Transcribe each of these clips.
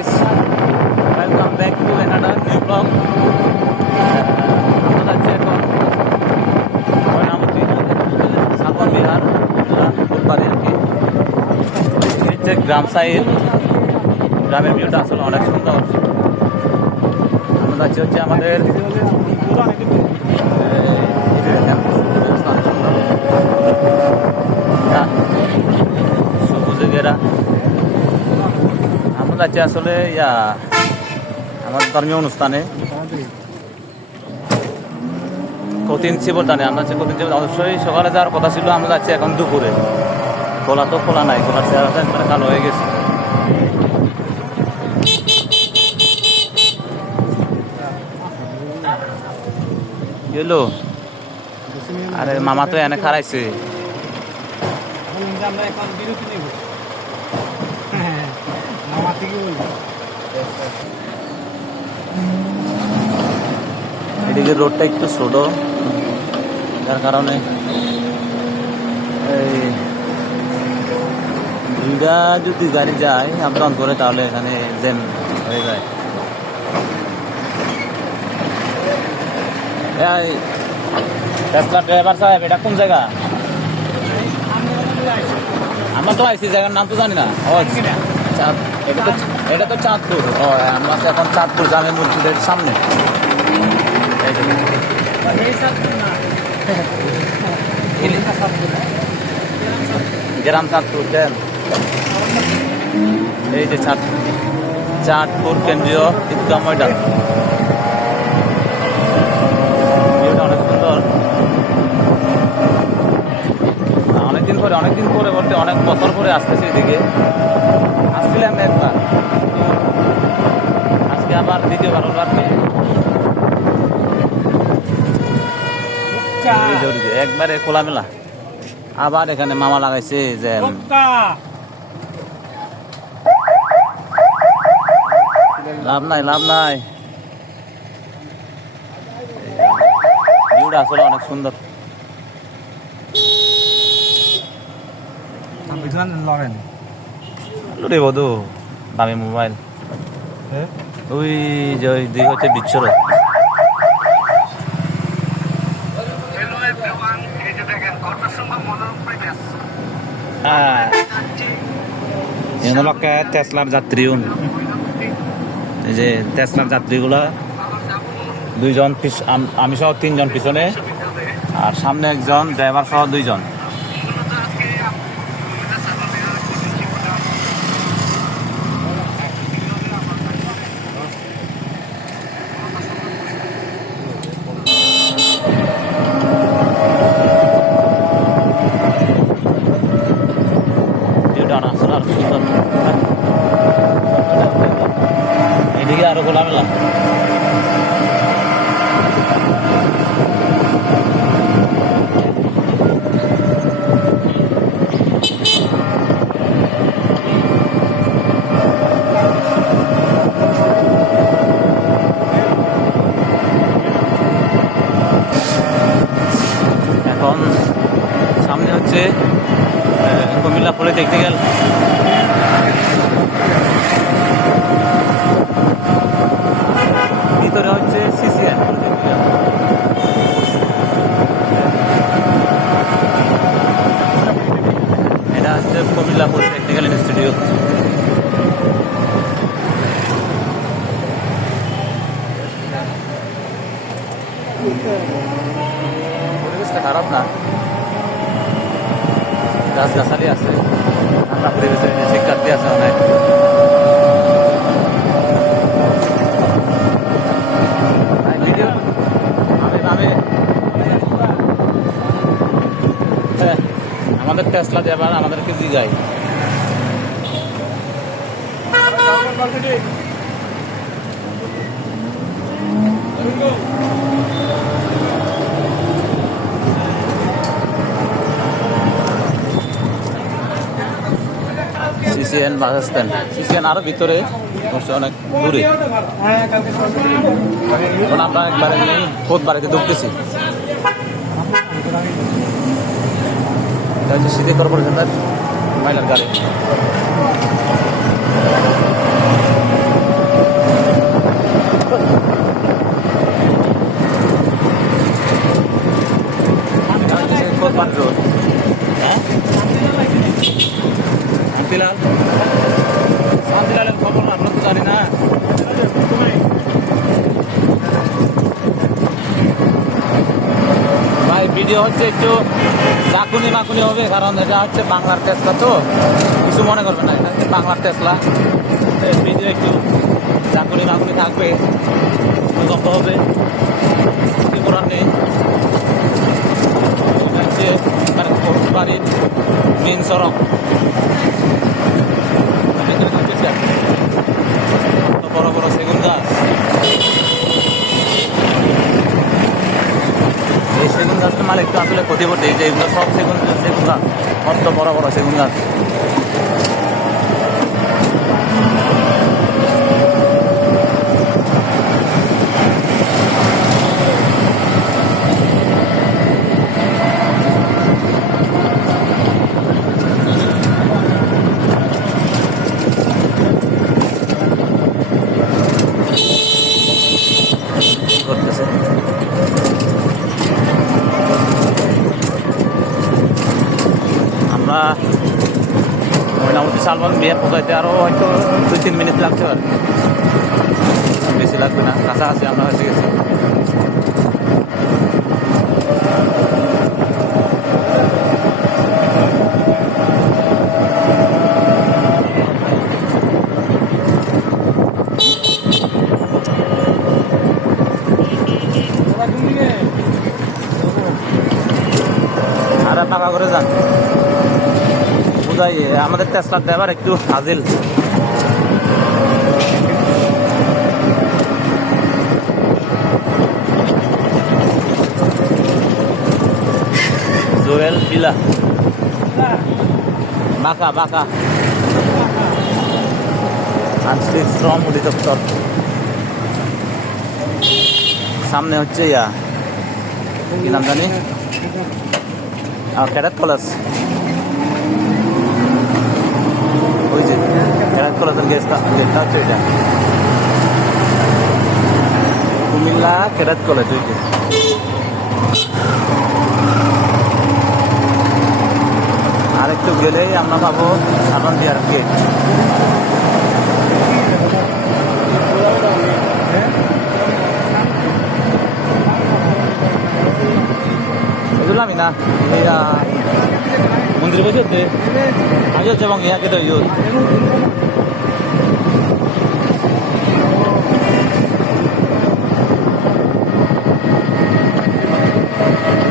guys. Welcome back to another new vlog. আমরা যাচ্ছি এখন ময়নামতি সাগর বিহার ফুলবাড়ি আর কি হচ্ছে গ্রাম সাইড গ্রামের ভিউটা আসলে অনেক সুন্দর। আমরা যাচ্ছি হচ্ছে আমাদের এই, এই যে campus, ব্যবস্থা অনেক সুন্দর। তা, সবুজে ঘেরা যাচ্ছি আসলে, ইয়া আমার ধর্মীয় অনুষ্ঠানে কঠিন শিবদানে আমরা হচ্ছে কঠিন শিব অবশ্যই সকালে যাওয়ার কথা ছিল, আমরা যাচ্ছি এখন দুপুরে। খোলা তো খোলা নাই চেহারাটা একবারে কালো হয়ে গেছে। কি আরে মামা তো এনে খারাইছে আমরা এখন বিরতি এদিকে রোডটা একটু ছোট, যার কারণে দুইটা যদি গাড়ি যায় আপ ডাউন করে তাহলে এখানে জ্যাম হয়ে যায়। আমরা তো আইসি জায়গার নাম তো জানি না। চাঁদ- এটা তো এটা তো চাঁদপুর। ও, আমরা তো এখন চাঁদপুর জামে মসজিদের সামনে। গ্রাম চাঁদপুর, দেন। এই যে চাঁদ চাঁদপুর কেন্দ্রীয় ঈদগাহ ময়দান। অনেকদিন পরে অনেকদিন পরে বলতে অনেক বছর পরে আসতেছি এদিকে। আসছিলাম কিন্তু আবার দ্বিতীয়বার ওদিকে, একবারে খোলামেলা। আবার এখানে মামা লাগাইছে যে লাভ নাই লাভ নাই। ভিউটা আসলে অনেক সুন্দর। লড়েন। লুরে বধু দামি মোবাইল। ওই যে ওই দিকে হচ্ছে বিচ্ছর। এগুলোকে টেসলার যাত্রী এই যে টেসলার যাত্রীগুলা দুইজন পিছ- আমি সহ তিনজন পিছনে আর সামনে একজন ড্রাইভার সহ দুইজন। আরও সুন্দর এদিকে আরও খোলামেলা এখন সামনে হচ্ছে কুমিল্লা পলিটেকনিক্যাল ভিতরে হচ্ছে সিসিএন এটা হচ্ছে কুমিল্লা পলিটেকনিক্যাল ইনস্টিটিউট খারাপ না? গাছ গাছালি আছে। ঠান্ডা পরিবেশে শিক্ষার্থী আছে অনেক আমাদের টেসলা দেবার আমাদেরকে জিগাই। সিসিএন বাস স্ট্যান্ড সিসিএন আরও ভিতরে অনেক দূরে। এখন আমরা একবারে খোদ বাড়িতে ঢুকতেছি। এটা হচ্ছে সিটি কর্পোরেশনের মাইলার গাড়ি। শান্তিলাল শান্তিলালের খবর আমরা তো জানি না। ভাই ভিডিও হচ্ছে একটু চাকুনি মাকুনি হবে, কারণ এটা হচ্ছে বাংলার টেসলা তো। কিছু মনে করবে না, এটা হচ্ছে বাংলার টেসলা ভিডিও একটু চাকুনি মাকুনি থাকবে ভূমিকম্প হবে। কিছু করার নেই? হচ্ছে বাড়ির মেন সড়ক। আপনি। বড় বড় সেগুন গাছ এই সেগুন গাছটা মালিক তো আসলে ক্ষতিপূর্তি এই যে এগুলো সব সেগুন সেগুন গাছ অত বড় বড় সেগুন গাছ করতেছে আমরা ময়নামতি শালবন বিয়ে পৌঁছাইতে আরও হয়তো দুই তিন মিনিট লাগছে আর। বেশি লাগবে না কাছাকাছি আমরা হয়েছে গেছি আর পাকা করে যান বুঝাই আমাদের টেসলার ড্রাইভার একটু হাজিল জোয়েল বিলা বাঁকা বাঁকা। আঞ্চলিক শ্রম অধিদপ্তর। সামনে হচ্ছে ইয়া। কি নাম জানি? ক্যাডাত কলেজ ওই যে গেটটা হচ্ছে এটা কুমিল্লা ক্যাডাত কলেজ, ওই যে। আর একটু গেলেই আমরা পাবো সাধারণ বিহার গেট বুঝলাম না Mundir ba siya, te? Ayaw siya bang iyak ito yun?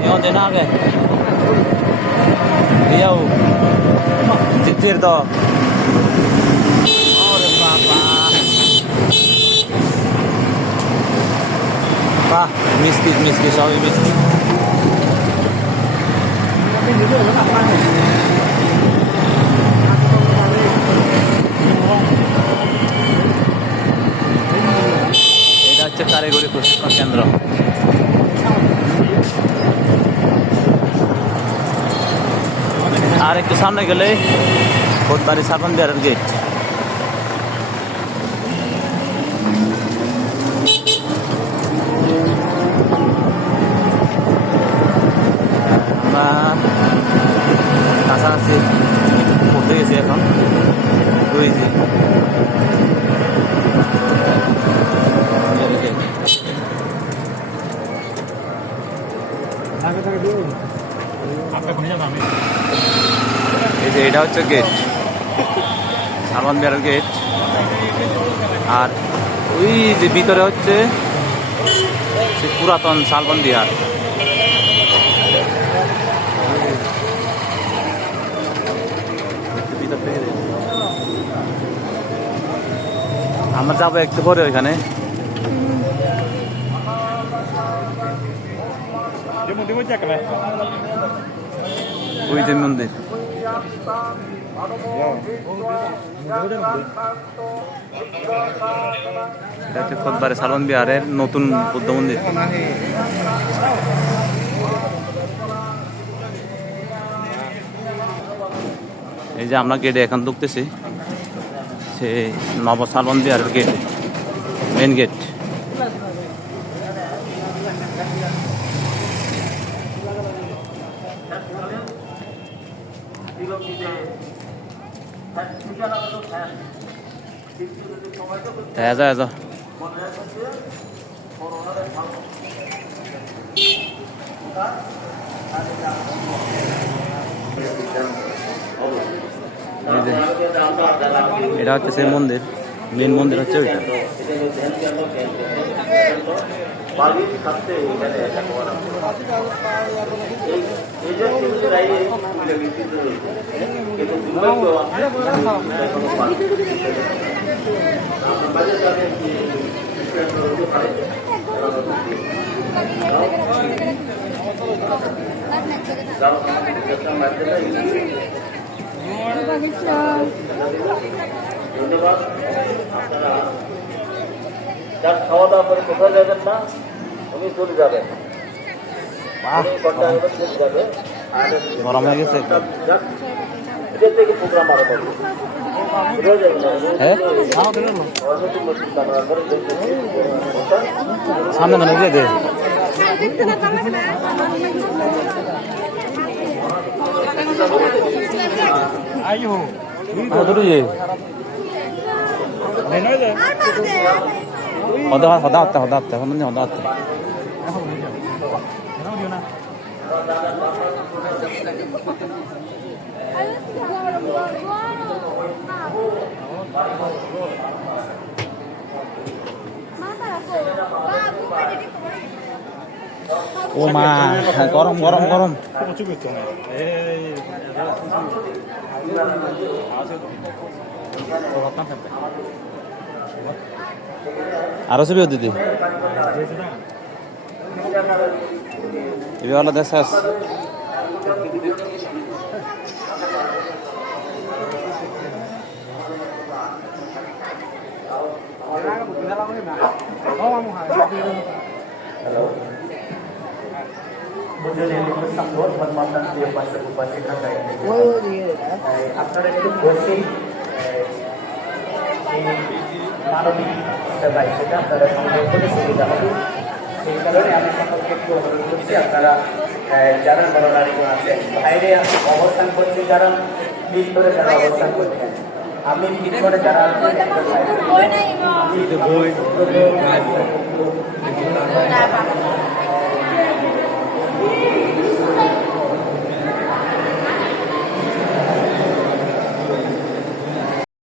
Ayaw din na ke. Ayaw. Titir to. Ore papa. Pa, mistik, mistik, sorry, mistik. এটা হচ্ছে কারিগরি প্রশিক্ষণ কেন্দ্র। আর একটু সামনে গেলে কোটবাড়ি সারবন বিহারের গেট আমরা কাছাকাছি পৌঁছে গেছি এখন দুই যে আগে থেকে দিও আপনি কোন যাবেন আমি এই যে এটা হচ্ছে গেট সালমান বিহারের গেট আর ওই যে ভিতরে হচ্ছে সে পুরাতন শালবন বিহার। আমরা যাব একটু পরে ওইখানে। ওই যে মন্দির। এটা সালন বিহারের নতুন বুদ্ধ মন্দির। এই যে আমরা গেটে এখন ঢুকতেছি সে নব সালন বিহারের গেট মেন গেট হ্যাঁ যা যা। যে, এটা হচ্ছে সেই মন্দির। মেন মন্দির হচ্ছে ওইটা। বালির ধন্যবাদ। আপনারা যার খাওয়া দাওয়া করে কোথাও যাবেন না উনি চলে যাবেন। গরম হয়ে গেছে থেকে প্রোগ্রাম আরও করবে হ্যাঁ? সামনে মানে দিয়ে দে। আইও দুটো নেই নয় যে হদা হদা হত্যা হদা হত্যা এখন হদা হত্যা এখন দিও না ও মা গরম গরম গরম এই আরও ছবি দিদি এবার দেশ থাকেন আপনারা একটু বসে এই মানবিক সেবাই সেটা আপনারা সংগ্রহ করে সুবিধা হবে। সেই কারণে আমি সকলকে একটু অনুরোধ করছি আপনারা যারা বড় নারীগুলো আছেন বাইরে অবস্থান করছেন যারা ভিতরে যারা অবস্থান করছেন আমি ভিতরে যারা আছেন, একটু বাইরে থেকে-